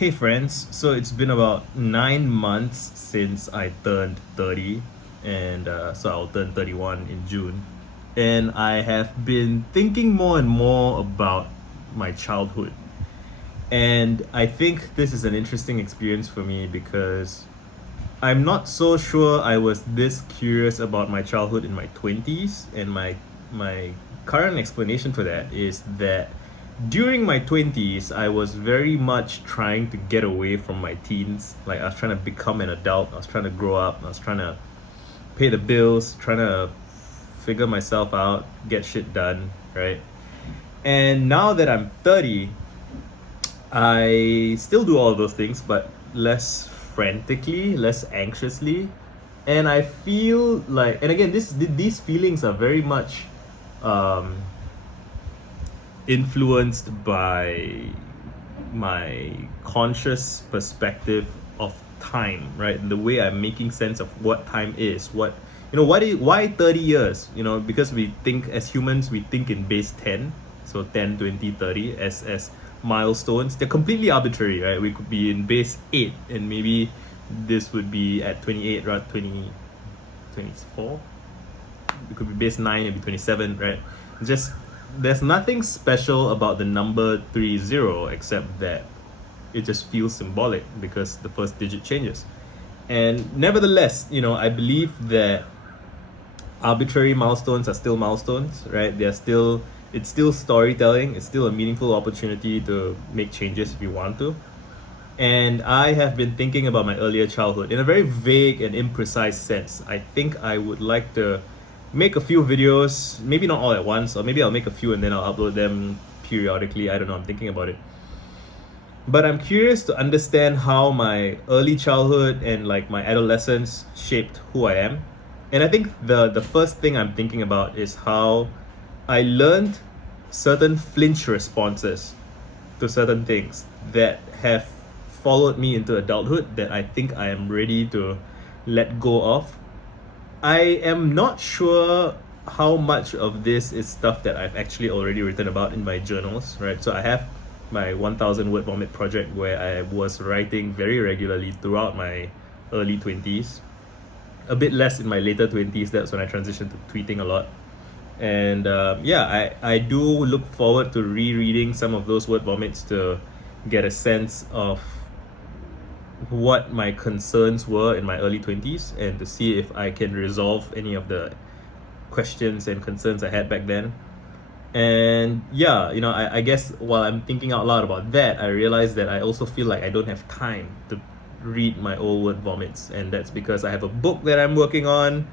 Hey friends, so it's been about 9 months since I turned 30, and so I'll turn 31 in June. And I have been thinking more and more about my childhood. And I think this is an interesting experience for me because I'm not so sure I was this curious about my childhood in my 20s, and my current explanation for that is that during my 20s I was very much trying to get away from my teens. Like I was trying to become an adult, I was trying to grow up, I was trying to pay the bills, trying to figure myself out, get shit done, right? And now that I'm 30, I still do all of those things, but less frantically, less anxiously. And I feel like, and again, these feelings are very much um, influenced by my conscious perspective of time, right? The way I'm making sense of what time is, why 30 years? Because we think as humans, we think in base 10, so 10, 20, 30 as milestones. They're completely arbitrary, right? We could be in base 8, and maybe this would be at 28, right? 20, 24. It could be base 9, it'd be 27, right? Just there's nothing special about the number 30 except that it just feels symbolic because the first digit changes. And nevertheless, I believe that arbitrary milestones are still milestones, right? It's still storytelling, it's still a meaningful opportunity to make changes if you want to. And I have been thinking about my earlier childhood in a very vague and imprecise sense. I think I would like to make a few videos, maybe not all at once, or maybe I'll make a few and then I'll upload them periodically. I don't know, I'm thinking about it. But I'm curious to understand how my early childhood and like my adolescence shaped who I am. And I think the first thing I'm thinking about is how I learned certain flinch responses to certain things that have followed me into adulthood that I think I am ready to let go of. I am not sure how much of this is stuff that I've actually already written about in my journals, right? So I have my 1000 word vomit project where I was writing very regularly throughout my early 20s. A bit less in my later 20s, that's when I transitioned to tweeting a lot. And I do look forward to rereading some of those word vomits to get a sense of what my concerns were in my early 20s and to see if I can resolve any of the questions and concerns I had back then. And I guess while I'm thinking out loud about that, I realize that I also feel like I don't have time to read my old word vomits. And that's because I have a book that I'm working on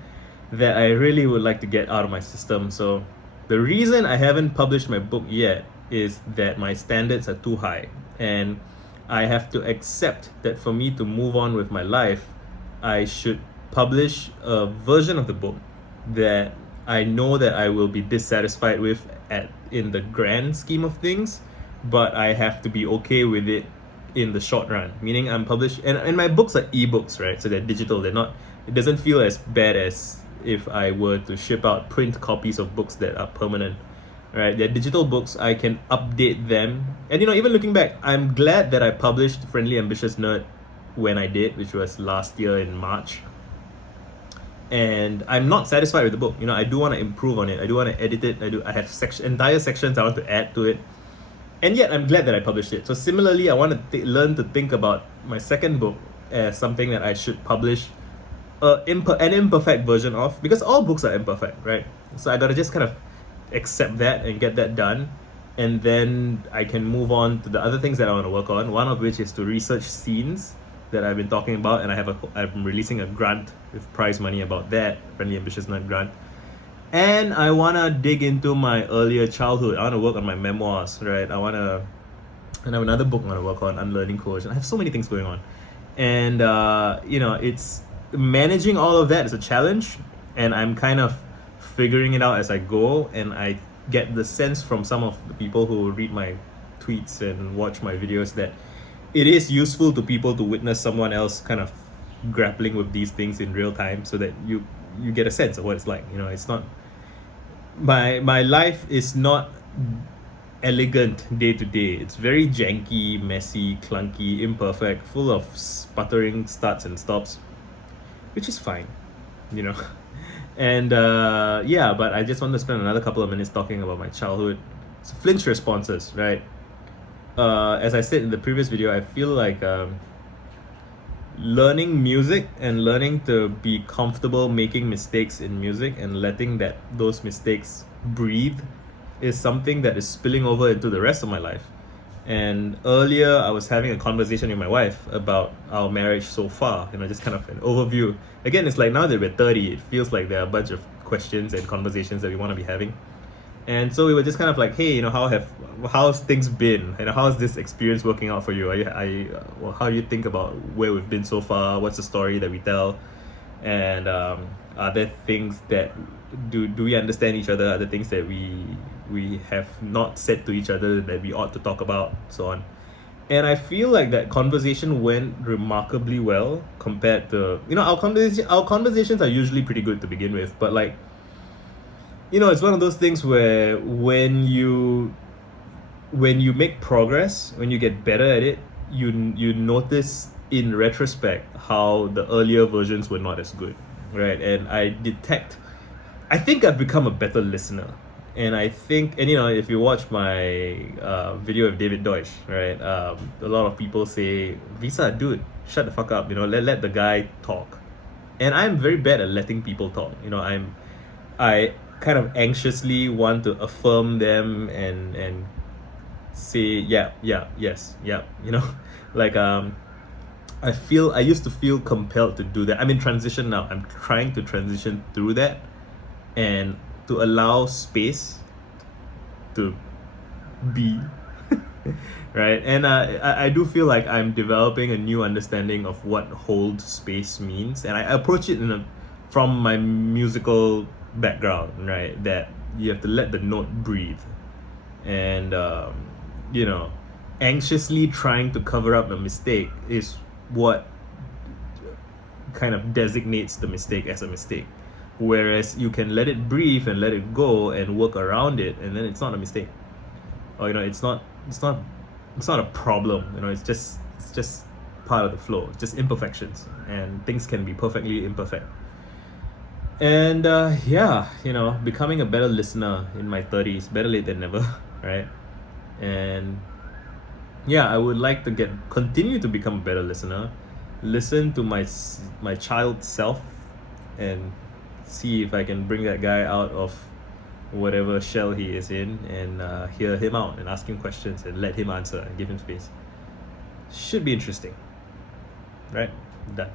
that I really would like to get out of my system. So the reason I haven't published my book yet is that my standards are too high. And I have to accept that for me to move on with my life, I should publish a version of the book that I know that I will be dissatisfied with in the grand scheme of things, but I have to be okay with it in the short run. Meaning I'm published, and my books are ebooks, right? So they're digital. It doesn't feel as bad as if I were to ship out print copies of books that are permanent. Right, they're digital books. I can update them, and even looking back, I'm glad that I published Friendly Ambitious Nerd when I did, which was last year in March. And I'm not satisfied with the book. I do want to improve on it. I do want to edit it. I have entire sections I want to add to it, and yet I'm glad that I published it. So similarly, I want to learn to think about my second book as something that I should publish an imperfect version of, because all books are imperfect, right? So I gotta just kind of accept that and get that done, and then I can move on to the other things that I want to work on, one of which is to research scenes that I've been talking about, and I'm releasing a grant with prize money about that, Friendly Ambitious Nerd grant. And I want to dig into my earlier childhood. I want to work on my memoirs, right? And I have another book I want to work on, Unlearning Coercion. I have so many things going on, and it's managing all of that is a challenge, and I'm kind of figuring it out as I go. And I get the sense from some of the people who read my tweets and watch my videos that it is useful to people to witness someone else kind of grappling with these things in real time, so that you get a sense of what it's like. It's not my life is not elegant day to day. It's very janky, messy, clunky, imperfect, full of sputtering starts and stops, which is fine, you know. And yeah, but I just want to spend another couple of minutes talking about my childhood. So flinch responses, right? As I said in the previous video, I feel like learning music and learning to be comfortable making mistakes in music and letting those mistakes breathe is something that is spilling over into the rest of my life. And earlier, I was having a conversation with my wife about our marriage so far, just kind of an overview. Again, it's like now that we're 30, it feels like there are a bunch of questions and conversations that we want to be having. And so we were just kind of like, hey, how's things been? How's this experience working out for you? How do you think about where we've been so far? What's the story that we tell? And are there things that do we understand each other? Are there things that we have not said to each other that we ought to talk about, so on? And I feel like that conversation went remarkably well compared to our conversations are usually pretty good to begin with, but like, it's one of those things where when you make progress, when you get better at it, you notice in retrospect how the earlier versions were not as good, right? And I think I've become a better listener. And I think, if you watch my video of David Deutsch, right, a lot of people say, Visa, dude, shut the fuck up, let the guy talk. And I'm very bad at letting people talk. I kind of anxiously want to affirm them and say yeah, yes, yeah, like I used to feel compelled to do that. I'm in transition now. I'm trying to transition through that and to allow space to be right. And I do feel like I'm developing a new understanding of what hold space means, and I approach it from my musical background, right? That you have to let the note breathe, and anxiously trying to cover up a mistake is what kind of designates the mistake as a mistake, whereas you can let it breathe and let it go and work around it, and then it's not a mistake, or it's not a problem. It's just part of the flow. It's just imperfections, and things can be perfectly imperfect. And yeah, becoming a better listener in my 30s, better late than never, right? And yeah, I would like to continue to become a better listener, listen to my child self, and see if I can bring that guy out of whatever shell he is in, and hear him out and ask him questions and let him answer and give him space. Should be interesting, right? Done.